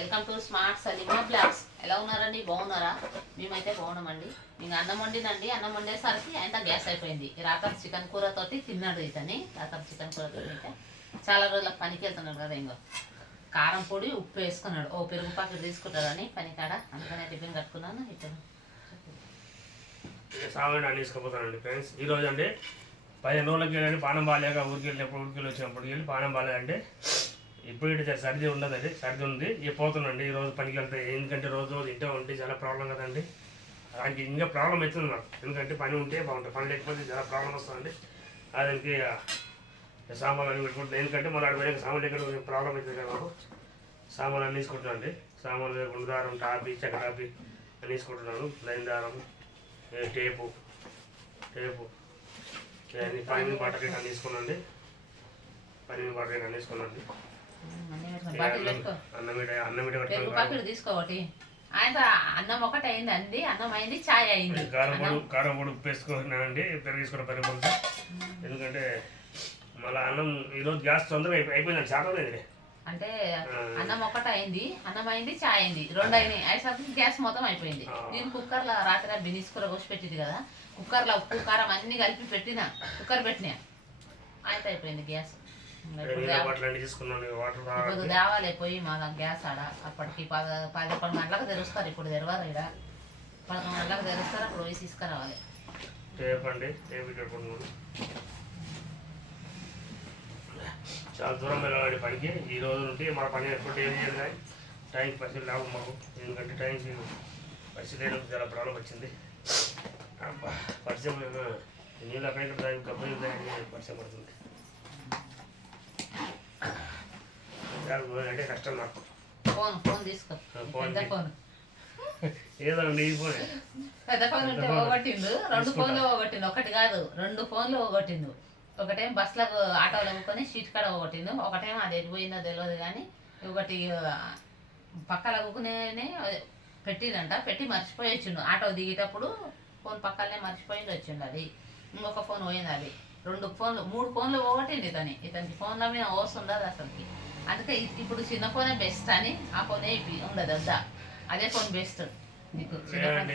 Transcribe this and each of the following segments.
Welcome to Smart Saleema Blogs. ఎలా ఉన్నారండి? బాగున్నారా? మేమైతే బాగున్నామండి. ఇంకా అన్నం వండినండి. అన్నం వండేసరికి ఆయన గ్యాస్ అయిపోయింది. రాత్రి చికెన్ కూరతోటి తిన్నాడు ఇతని. రాత్రి చికెన్ కూరతో తింటే చాలా రోజులకు పనికి వెళ్తున్నాడు కదా, ఇంకో కారం పొడి ఉప్పు వేసుకున్నాడు. ఓ పెరుగు పాకెట్ తీసుకుంటాడని పని కాడ, అందుకనే టిఫిన్ కట్టుకున్నాను. ఇతను సామాన్లు అన్ని తీసుకుపోతానండి ఫ్రెండ్స్. ఈరోజు అంటే 15 రోజులకి వెళ్ళండి పానం బాగాలేక ఊరికి వచ్చినప్పటికి వెళ్ళి పానం బాగాలేదంటే ఇప్పుడు సర్ది ఉండదండి, సర్ది ఉంది. ఇక పోతున్నాండి ఈరోజు పనికి వెళ్తే. ఎందుకంటే రోజు రోజు ఇంట్లో ఉంటే చాలా ప్రాబ్లం కదండి. దానికి ఇంకా ప్రాబ్లం అవుతుంది నాకు. ఎందుకంటే పని ఉంటే బాగుంటుంది, పని లేకపోతే చాలా ప్రాబ్లం వస్తుందండి. దానికి సామాన్లు అన్ని పెట్టుకుంటున్నాను. ఎందుకంటే మన అడిగిన సామాన్లు ఎక్కడ ప్రాబ్లం అవుతుంది కదా మాకు. సామాన్లు అన్ని తీసుకుంటున్నాను. సామాన్లు గుండారం టాపీ చక్రాపీ అన్ని తీసుకుంటున్నాను. లైన్ దారం, టేపు అన్ని పని బట్టలు అన్నీ తీసుకున్నాండి. పని బట్టలు అన్నీ తీసుకున్నాండి. అన్నం తీసుకోవటి ఆయన అన్నం ఒకటి అయింది అండి. అన్నం అయింది, ఛాయ్ అయింది. కారం పొడి ఉప్పు వేసుకున్నానండి. పెరుగు తీసుకున్న పని పొడి. ఎందుకంటే మళ్ళీ అన్నం ఈరోజు గ్యాస్ తొందరగా అయిపోయిందండి. చాలా లేదు అంటే అన్నం ఒకటి అయింది, అన్నం అయింది, ఛాయ్ అయింది, రెండు అయినాయి. అయ్యేసరికి గ్యాస్ మొత్తం అయిపోయింది. నేను కుక్కర్లో రాత్రి బినీస్ కూర కోసి పెట్టింది కదా, కుక్కర్లో ఉప్పు కారం అన్ని కలిపి పెట్టిన, కుక్కర్ పెట్టినా, అయితే అయిపోయింది గ్యాస్. ఇప్పుడు తేవాలి పోయి మా గ్యాస్ ఆడ. అప్పటికి 11 గంటలకు తెరుస్తారు. ఇప్పుడు తెరవారు. ఇక్కడ 11 గంటలకు తెరుస్తారు. అప్పుడు పోయి తీసుకురావాలి. చాలా దూరం వెళ్ళాలి పనికి. ఈ రోజు నుండి మన పని ఎప్పుడు ఏం చేయాలి కానీ టైంకి పరిస్థితి లేవు మాకు. ఎందుకంటే టైంకి పరిస్థితి లేని చాలా ప్రాబ్లం వచ్చింది. పరిచయం నీళ్ళు అక్కడ గబ్బలు పరిచయం పడుతుంది. అంటే కష్టం నాకు. ఫోన్ తీసుకో. ఏదండి ఈ ఫోన్ పెద్ద ఫోన్ ఉంటే పోగొట్టిండు. 2 ఫోన్లు పోగొట్టిండు. ఒకటి కాదు, 2 ఫోన్లు పోగొట్టిండు. ఒకటేమో బస్సులకు ఆటోలో ఊకొని సీట్ కాడ పోగొట్టిండు. ఒకటేమో అది ఎటు పోయిందో తెలియదు కానీ ఒకటి పక్కన ఊకునే పెట్టిండంట. పెట్టి మర్చిపోయి వచ్చిండు. ఆటో దిగేటప్పుడు ఫోన్ పక్కనే మర్చిపోయింది వచ్చిండు. అది ఇంకొక ఫోన్ పోయింది. అది 3 ఫోన్లు పోగొట్టింది ఇతనికి ఫోన్ల మీద ఓస్ ఉండదు అసలుకి. అందుకే ఇప్పుడు చిన్న ఫోనే బెస్ట్ అని ఆ ఫోనే ఉండదు వద్దా. అదే ఫోన్ బెస్ట్. నీకు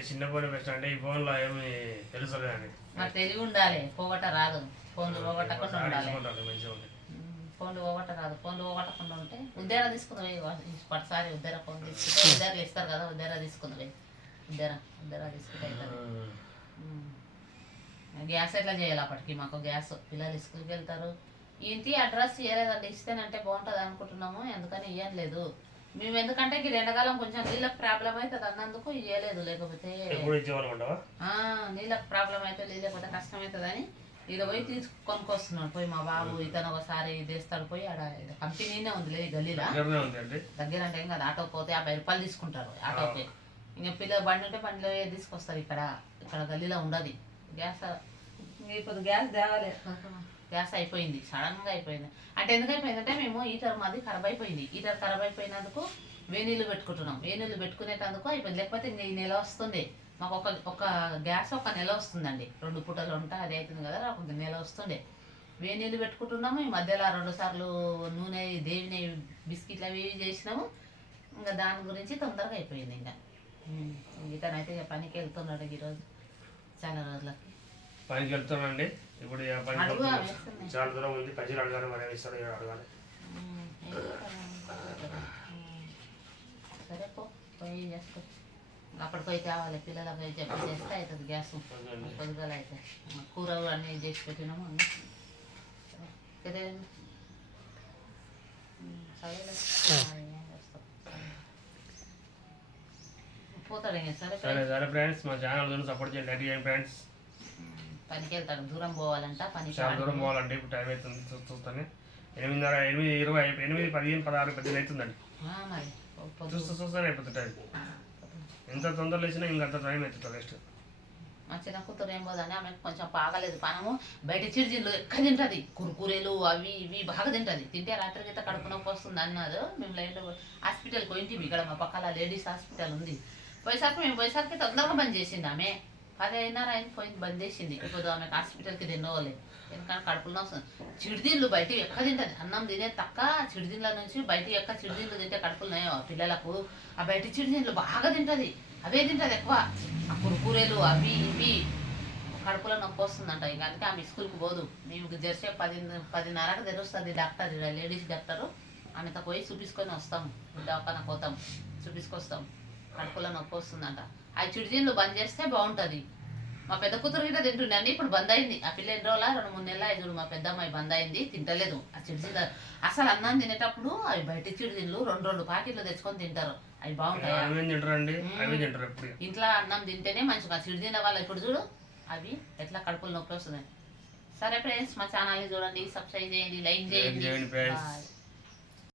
చిన్న ఫోన్ బెస్ట్ అంటే ఈ ఫోన్లో ఏమి తెలుసు మరి తెలివి ఉండాలి. పోగొట్ట రాదు. ఫోన్లు పోగొట్టకుండా ఉండాలి. ఫోన్లు పోగొట్ట రాదు. ఫోన్లు పోగొట్టకుండా ఉంటే ఉద్దేరా తీసుకుంది. పడిసారి ఉద్దేరా ఫోన్ తీసుకుంటే ఉద్దేరాలు ఇస్తారు కదా, ఉద్దేరా తీసుకుంది. ఉద్దేరా తీసుకుంటే అవుతుంది. గ్యాస్ ఎట్లా చేయాలి అప్పటికి? మాకు గ్యాస్ పిల్లలు స్కూల్కి వెళ్తారు. ఇంటి అడ్రస్ ఇవ్వలేదండి. ఇస్తేనంటే బాగుంటుంది అనుకుంటున్నాము. ఎందుకని ఇవ్వలేదు మేము. ఎందుకంటే ఈ ఎండాకాలం కొంచెం నీళ్ళకి ప్రాబ్లం అవుతుంది అన్నందుకు ఇవ్వలేదు. లేకపోతే నీళ్ళకి ప్రాబ్లం అయితే లేకపోతే కష్టం అవుతుందని ఇలా పోయి కొనుక్కొస్తున్నాడు. పోయి మా బాబు ఇతను ఒకసారి తెస్తాడు. పోయి ఆడ కంపెనీనే ఉంది లేదు గల్లీలా దగ్గర అంటే ఇంకా ఆటో పోతే 50 రూపాయలు తీసుకుంటారు ఆటోకి. ఇంకా పిల్లలు బండి ఉంటే బండిలో తీసుకొస్తారు. ఇక్కడ గల్లీలో ఉండదు గ్యాస్. ఇప్పుడు గ్యాస్ తేవాలి. గ్యాస్ అయిపోయింది, సడన్గా అయిపోయింది. అంటే ఎందుకు అయిపోయిందంటే మేము మాది ఖరాబ్ అయిపోయింది. ఖరాబ్ అయిపోయినందుకు వేనీళ్ళు పెట్టుకుంటున్నాం. వేనీళ్ళు పెట్టుకునేటందుకు అయిపోయింది. లేకపోతే ఈ నెల వస్తుంది మాకు. ఒక గ్యాస్ 1 నెల వస్తుందండి. 2 పూటలు ఉంటా అది అవుతుంది కదా, 1 నెల వస్తుండే. వేనీళ్ళు పెట్టుకుంటున్నాము. ఈ మధ్యలో 2 సార్లు నూనె దేవిని బిస్కెట్లు అవి చేసినాము. ఇంకా దాని గురించి తొందరగా అయిపోయింది. ఇంకా ఇతనైతే పనికి వెళ్తున్నాడు ఈరోజు చాలా రోజులకి. పనికి వెళ్తున్నానండి. ఇప్పుడు చాలా దూరం ఉంది. పైసలు అడగాలి, మరి ఇస్తాడు అడగాలి. సరే పోయి చేసుకో. అప్పటికి తేవాలి. పిల్లలకి చెప్పి చేస్తే అవుతుంది గ్యాస్. పొద్దుగల అయితే కూరలు అన్నీ చేసి పెట్టినాము. పోతాడు. సరే ఫ్రెండ్స్, మా ఛానల్ సపోర్ట్ చేయండి ఫ్రెండ్స్. పనికి వెళ్తాడు. దూరం పోవాలంట. చాలా దూరం పోవాలంటే ఇప్పుడు టైం అవుతుంది. చూస్తాను 8:30, 8, 20, 8, 15, 16, 18 అవుతుందండి. చూస్తానే అయిపోతుంది టైం. ఎంత తొందరలో వచ్చినా ఇంకంత టైం అవుతుంది నెక్స్ట్. మా చిన్న కూతురు ఏం పోదని ఆమెకు కొంచెం బాగలేదు. పానము బయట చిరుజిళ్ళు ఎక్కడ తింటుంది. కురుకురేలు అవి ఇవి బాగా తింటుంది. తింటే రాత్రి గీత కడుపు నొప్పి వస్తుంది అన్నారు. మేము లైట్ హాస్పిటల్కి పోయింటివి. ఇక్కడ మా పక్కల లేడీస్ హాస్పిటల్ ఉంది. పోయేసరికి మేము పోయేసరికి తొందరగా బంద్ చేసింది ఆమె. 10:30 అయింది పోయింది బంద్ చేసింది. ఇప్పుడు ఆమెకు హాస్పిటల్కి తినవలేదు, ఎందుకంటే కడుపులో వస్తుంది. చిడిదిళ్ళు బయటికి ఎక్క తింటది, అన్నం తినే తక్క చిడిదిళ్ళ నుంచి బయటికి ఎక్క చిడిదిళ్ళు తింటే కడుపులో పిల్లలకు ఆ బయట చిడిదిళ్ళు బాగా తింటది, అవే తింటది ఎక్కువ. ఆ కురుకురేలు అవి ఇవి కడుపులో నొప్పి వస్తుందంట. ఇక అందుకే ఆమె స్కూల్కి పోదు. మేము జెర్సే 10:30కి తెరుస్తుంది డాక్టర్, లేడీస్ డాక్టరు. ఆమెతో పోయి చూపించుకొని వస్తాం, దవాఖానకు పోతాం, చూపించుకొస్తాం. కడుపులో నొప్పి వస్తుందంట. ఆ చిడిదిళ్ళు బంద్ చేస్తే బాగుంటుంది. మా పెద్ద కూతురు గిట్ట తింటుండే అండి, ఇప్పుడు బంద్ అయింది. ఆ పిల్ల ఎన్ని రోజుల 2-3 నెలలు చూడు మా పెద్ద అమ్మాయి బంద్ అయింది, తింటలేదు ఆ చిడిదిళ్ళు. అసలు అన్నం తినేటప్పుడు అవి బయట చిడిదిళ్ళు 2 ప్యాకెట్లు తెచ్చుకొని తింటారు, అవి బాగుంటాయి. అవి తింటారండి, అవి తింటారు ఎప్పుడు. ఇంట్లో అన్నం తింటేనే మంచిగా. చిడిదిన వాళ్ళ ఇప్పుడు చూడు అవి ఎట్లా కడుపులో నొప్పి వస్తుంది. సరే ఫ్రెండ్స్, మా ఛానల్ని చూడండి, సబ్స్క్రైబ్ చేయండి, లైక్ చేయండి. ఫ్రెండ్స్. బాయ్.